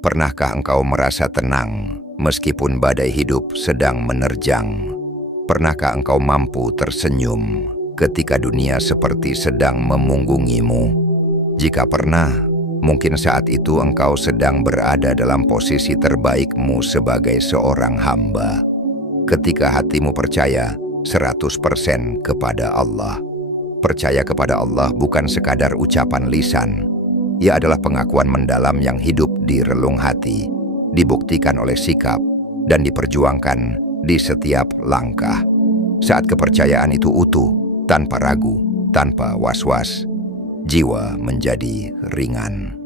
Pernahkah engkau merasa tenang meskipun badai hidup sedang menerjang? Pernahkah engkau mampu tersenyum ketika dunia seperti sedang memunggungimu? Jika pernah, mungkin saat itu engkau sedang berada dalam posisi terbaikmu sebagai seorang hamba. Ketika hatimu percaya 100% kepada Allah. Percaya kepada Allah bukan sekadar ucapan lisan. Ia adalah pengakuan mendalam yang hidup di relung hati, dibuktikan oleh sikap, dan diperjuangkan di setiap langkah. Saat kepercayaan itu utuh, tanpa ragu, tanpa was-was, jiwa menjadi ringan.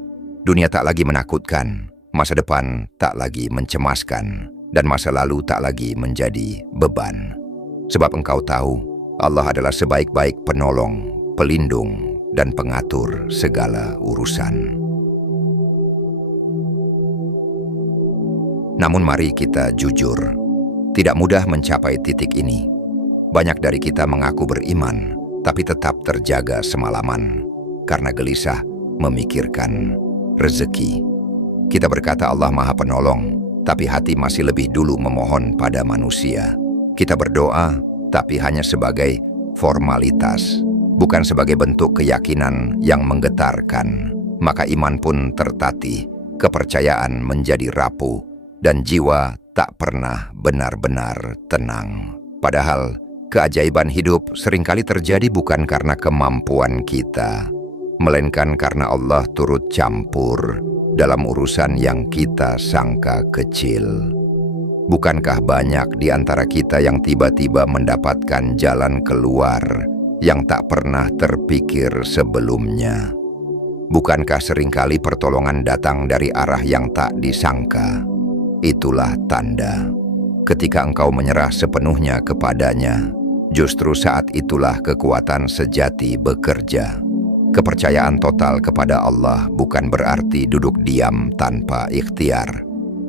Dunia tak lagi menakutkan, masa depan tak lagi mencemaskan, dan masa lalu tak lagi menjadi beban. Sebab engkau tahu, Allah adalah sebaik-baik penolong, pelindung, dan pengatur segala urusan. Namun mari kita jujur, tidak mudah mencapai titik ini. Banyak dari kita mengaku beriman, tapi tetap terjaga semalaman, karena gelisah memikirkan rezeki. Kita berkata Allah Maha Penolong, tapi hati masih lebih dulu memohon pada manusia. Kita berdoa, tapi hanya sebagai formalitas, bukan sebagai bentuk keyakinan yang menggetarkan. Maka iman pun tertatih, kepercayaan menjadi rapuh, dan jiwa tak pernah benar-benar tenang. Padahal, keajaiban hidup seringkali terjadi bukan karena kemampuan kita, melainkan karena Allah turut campur dalam urusan yang kita sangka kecil. Bukankah banyak di antara kita yang tiba-tiba mendapatkan jalan keluar yang tak pernah terpikir sebelumnya? Bukankah seringkali pertolongan datang dari arah yang tak disangka? Itulah tanda. Ketika engkau menyerah sepenuhnya kepadanya, justru saat itulah kekuatan sejati bekerja. Kepercayaan total kepada Allah bukan berarti duduk diam tanpa ikhtiar.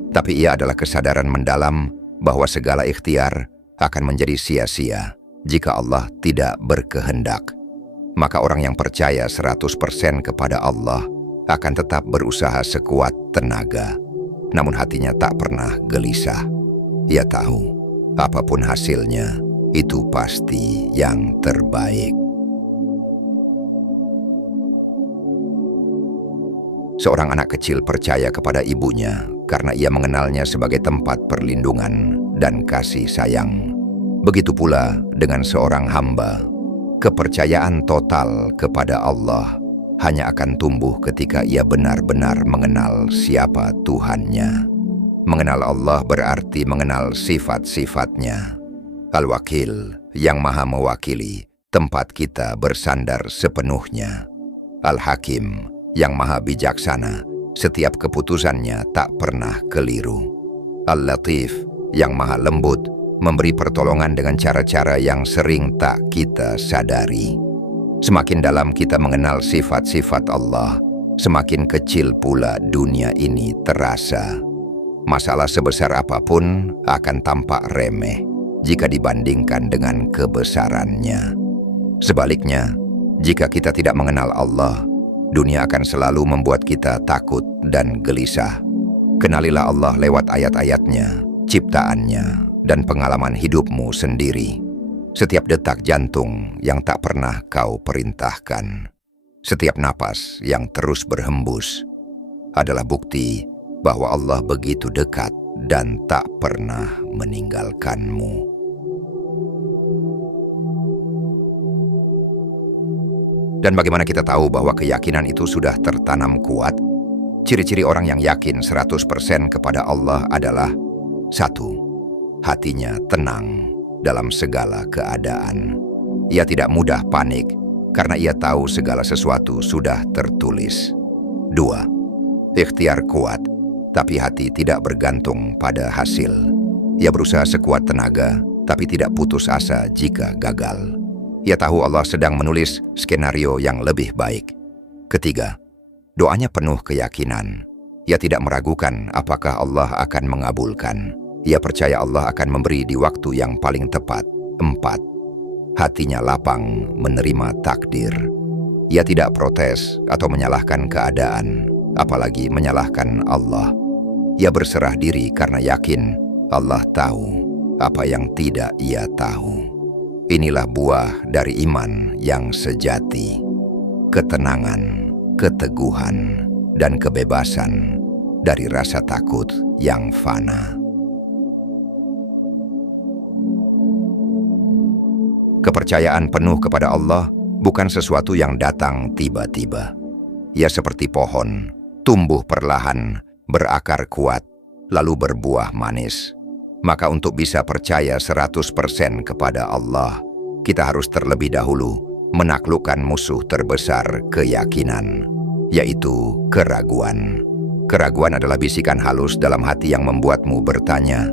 Tapi ia adalah kesadaran mendalam bahwa segala ikhtiar akan menjadi sia-sia jika Allah tidak berkehendak. Maka orang yang percaya 100% kepada Allah akan tetap berusaha sekuat tenaga. Namun hatinya tak pernah gelisah. Ia tahu, apapun hasilnya, itu pasti yang terbaik. Seorang anak kecil percaya kepada ibunya karena ia mengenalnya sebagai tempat perlindungan dan kasih sayang. Begitu pula dengan seorang hamba. Kepercayaan total kepada Allah hanya akan tumbuh ketika ia benar-benar mengenal siapa Tuhannya. Mengenal Allah berarti mengenal sifat-sifatnya. Al-Wakil, yang maha mewakili, tempat kita bersandar sepenuhnya. Al-Hakim, yang maha bijaksana, setiap keputusannya tak pernah keliru. Al-Latif, yang maha lembut, memberi pertolongan dengan cara-cara yang sering tak kita sadari. Semakin dalam kita mengenal sifat-sifat Allah, semakin kecil pula dunia ini terasa. Masalah sebesar apapun akan tampak remeh jika dibandingkan dengan kebesarannya. Sebaliknya, jika kita tidak mengenal Allah, dunia akan selalu membuat kita takut dan gelisah. Kenalilah Allah lewat ayat-ayatnya, ciptaannya, dan pengalaman hidupmu sendiri. Setiap detak jantung yang tak pernah kau perintahkan, setiap napas yang terus berhembus, adalah bukti bahwa Allah begitu dekat dan tak pernah meninggalkanmu. Dan bagaimana kita tahu bahwa keyakinan itu sudah tertanam kuat? Ciri-ciri orang yang yakin 100% kepada Allah adalah: 1. Hatinya tenang dalam segala keadaan. Ia tidak mudah panik karena ia tahu segala sesuatu sudah tertulis. 2. Ikhtiar kuat, tapi hati tidak bergantung pada hasil. Ia berusaha sekuat tenaga, tapi tidak putus asa jika gagal. Ia tahu Allah sedang menulis skenario yang lebih baik. 3. Doanya penuh keyakinan. Ia tidak meragukan apakah Allah akan mengabulkan. Ia percaya Allah akan memberi di waktu yang paling tepat. 4. Hatinya lapang menerima takdir. Ia tidak protes atau menyalahkan keadaan, apalagi menyalahkan Allah. Ia berserah diri karena yakin Allah tahu apa yang tidak ia tahu. Inilah buah dari iman yang sejati. Ketenangan, keteguhan, dan kebebasan dari rasa takut yang fana. Kepercayaan penuh kepada Allah bukan sesuatu yang datang tiba-tiba. Ia seperti pohon, tumbuh perlahan, berakar kuat, lalu berbuah manis. Maka untuk bisa percaya 100% kepada Allah, kita harus terlebih dahulu menaklukkan musuh terbesar keyakinan, yaitu keraguan. Keraguan adalah bisikan halus dalam hati yang membuatmu bertanya,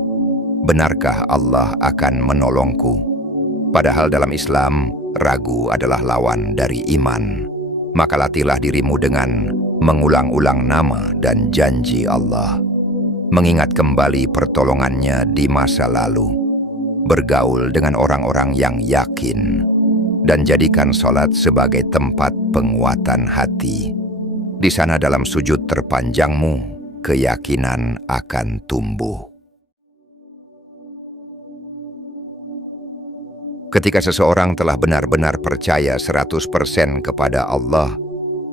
benarkah Allah akan menolongku? Padahal dalam Islam, ragu adalah lawan dari iman. Maka latihlah dirimu dengan mengulang-ulang nama dan janji Allah. Mengingat kembali pertolongannya di masa lalu. Bergaul dengan orang-orang yang yakin. Dan jadikan sholat sebagai tempat penguatan hati. Di sana dalam sujud terpanjangmu, keyakinan akan tumbuh. Ketika seseorang telah benar-benar percaya 100% kepada Allah,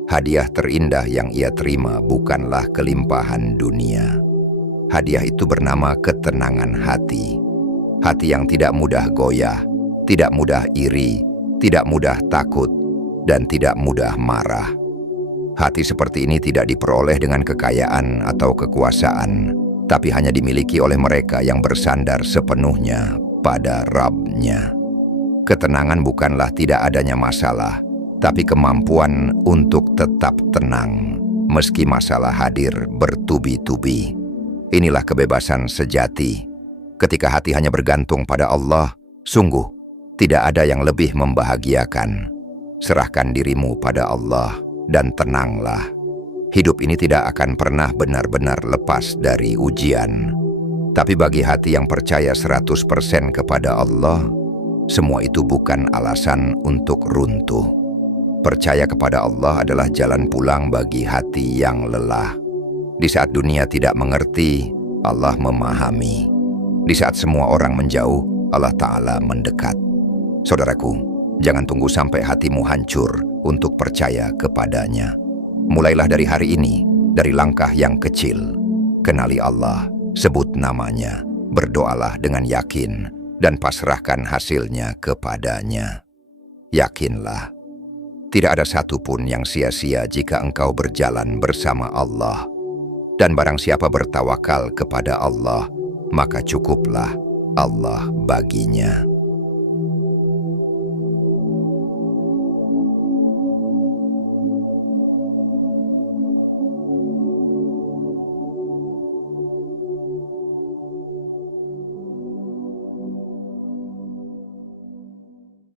hadiah terindah yang ia terima bukanlah kelimpahan dunia. Hadiah itu bernama ketenangan hati. Hati yang tidak mudah goyah, tidak mudah iri, tidak mudah takut, dan tidak mudah marah. Hati seperti ini tidak diperoleh dengan kekayaan atau kekuasaan, tapi hanya dimiliki oleh mereka yang bersandar sepenuhnya pada Rabb-Nya. Ketenangan bukanlah tidak adanya masalah, tapi kemampuan untuk tetap tenang, meski masalah hadir bertubi-tubi. Inilah kebebasan sejati. Ketika hati hanya bergantung pada Allah, sungguh tidak ada yang lebih membahagiakan. Serahkan dirimu pada Allah dan tenanglah. Hidup ini tidak akan pernah benar-benar lepas dari ujian. Tapi bagi hati yang percaya 100% kepada Allah, semua itu bukan alasan untuk runtuh. Percaya kepada Allah adalah jalan pulang bagi hati yang lelah. Di saat dunia tidak mengerti, Allah memahami. Di saat semua orang menjauh, Allah Ta'ala mendekat. Saudaraku, jangan tunggu sampai hatimu hancur untuk percaya kepadanya. Mulailah dari hari ini, dari langkah yang kecil. Kenali Allah, sebut namanya, berdoalah dengan yakin, dan pasrahkan hasilnya kepadanya. Yakinlah, tidak ada satupun yang sia-sia jika engkau berjalan bersama Allah. Dan barang siapa bertawakal kepada Allah, maka cukuplah Allah baginya.